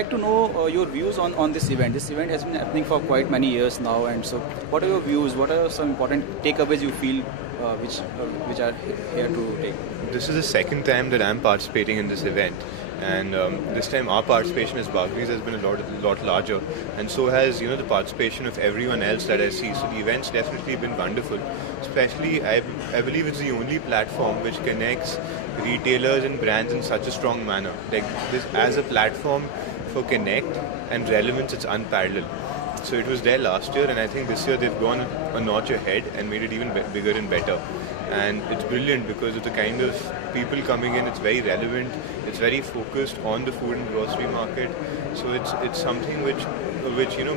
like to know your views on this event. This event has been happening for quite many years now, and so what are your views? What are some important takeaways you feel which are here to take? This is the second time that I'm participating in this event, and this time our participation as Bagrry's has been a lot larger, and so has the participation of everyone else that I see. So the event's definitely been wonderful. Especially, I believe it's the only platform which connects retailers and brands in such a strong manner. Like this, as a platform for connect and relevance, it's unparalleled. So it was there last year, and I think this year they've gone a notch ahead and made it even bigger and better. And it's brilliant because of the kind of people coming in. It's very relevant. It's very focused on the food and grocery market. So it's something which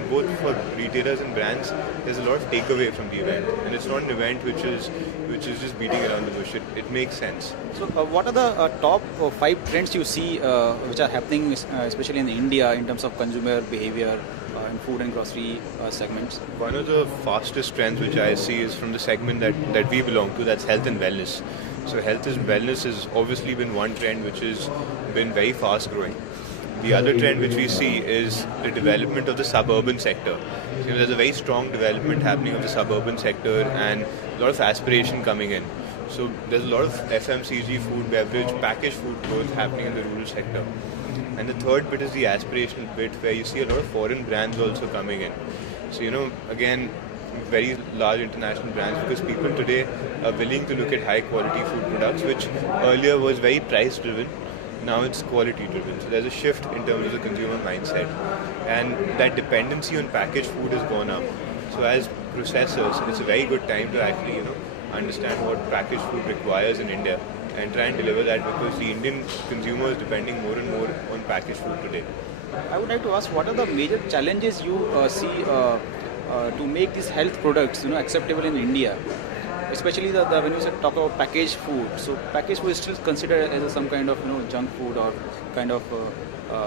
both for retailers and brands, there's a lot of takeaway from the event, and it's not an event which is just beating around the bush. It makes sense. So what are the top 5 trends you see which are happening, especially in India, in terms of consumer behavior in food and grocery segments? One of the fastest trends which I see is from the segment that we belong to, that's health and wellness. So health and wellness has obviously been one trend which has been very fast growing. The other trend which we see is the development of the suburban sector. So, there's a very strong development happening of the suburban sector and a lot of aspiration coming in. So there's a lot of FMCG, food, beverage, packaged food growth happening in the rural sector. And the third bit is the aspirational bit, where you see a lot of foreign brands also coming in. So, again, very large international brands, because people today are willing to look at high quality food products, which earlier was very price driven. Now it's quality driven. So there's a shift in terms of the consumer mindset, and that dependency on packaged food has gone up. So as processors, it's a very good time to actually understand what packaged food requires in India and try and deliver that, because the Indian consumer is depending more and more on packaged food today. I would like to ask, what are the major challenges you see to make these health products acceptable in India? Especially when you talk about packaged food, so packaged food is still considered as some kind of junk food or kind of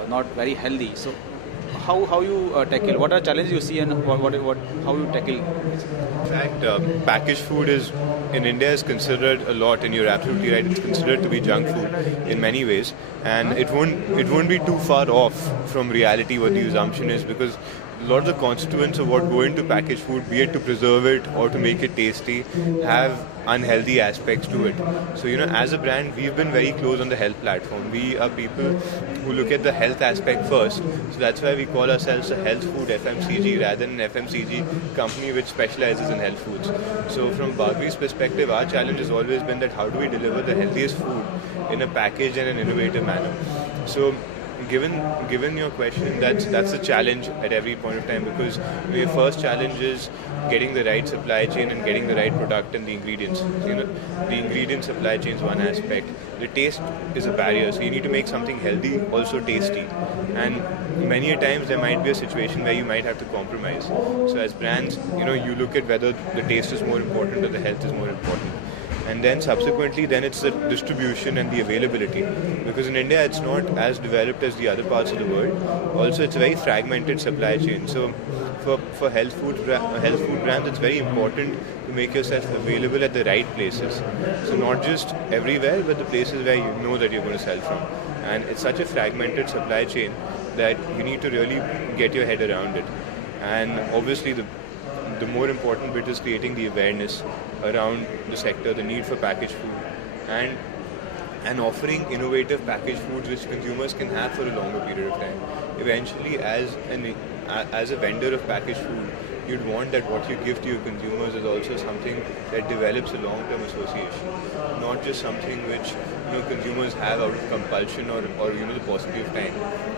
not very healthy. So how you tackle? What are challenges you see, and how you tackle? In fact, packaged food in India is considered a lot, and you're absolutely right. It's considered to be junk food in many ways, and it won't be too far off from reality what the assumption is, because a lot of the constituents of what go into packaged food, be it to preserve it or to make it tasty, have unhealthy aspects to it. So, as a brand, we've been very close on the health platform. We are people who look at the health aspect first. So that's why we call ourselves a health food FMCG rather than an FMCG company which specializes in health foods. So from Bagrry's perspective, our challenge has always been that how do we deliver the healthiest food in a packaged and an innovative manner. So Given your question, that's a challenge at every point of time, because your first challenge is getting the right supply chain and getting the right product and the ingredients. The ingredient supply chain is one aspect. The taste is a barrier, so you need to make something healthy, also tasty. And many a times there might be a situation where you might have to compromise. So as brands, you look at whether the taste is more important or the health is more important. And then subsequently, it's the distribution and the availability. Because in India, it's not as developed as the other parts of the world. Also, it's a very fragmented supply chain. So for health food brands, it's very important to make yourself available at the right places. So not just everywhere, but the places where you know that you're going to sell from. And it's such a fragmented supply chain that you need to really get your head around it. And obviously, the more important bit is creating the awareness around the sector, the need for packaged food, and offering innovative packaged foods which consumers can have for a longer period of time. Eventually, as a vendor of packaged food, you'd want that what you give to your consumers is also something that develops a long-term association, not just something which consumers have out of compulsion or the paucity of time.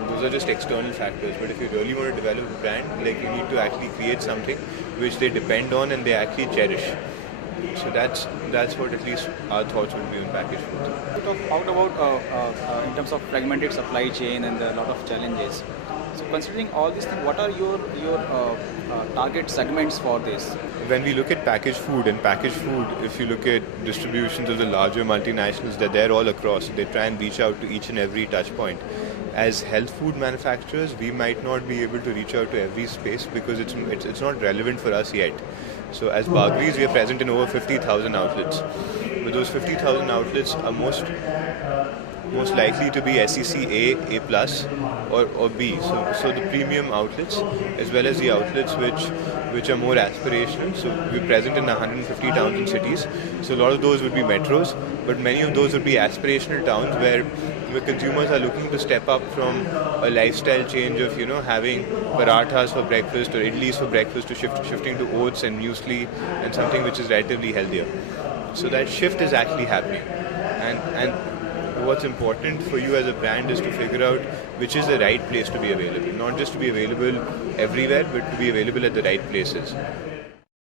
Those are just external factors. But if you really want to develop a brand, you need to actually create something which they depend on and they actually cherish. So that's what at least our thoughts would be on packaged food. We talked about in terms of fragmented supply chain and a lot of challenges. So considering all these things, what are your target segments for this? When we look at packaged food, if you look at distributions of the larger multinationals, they're all across. They try and reach out to each and every touch point. As health food manufacturers, we might not be able to reach out to every space because it's not relevant for us yet. So as Bagrry's, we are present in over 50,000 outlets. But those 50,000 outlets are most likely to be SEC A, A plus, or B. So the premium outlets, as well as the outlets which are more aspirational. So we're present in 150 towns and cities. So a lot of those would be metros, but many of those would be aspirational towns where consumers are looking to step up from a lifestyle change of having parathas for breakfast or idlis for breakfast to shifting to oats and muesli and something which is relatively healthier. So that shift is actually happening, and what's important for you as a brand is to figure out which is the right place to be available, not just to be available everywhere, but to be available at the right places.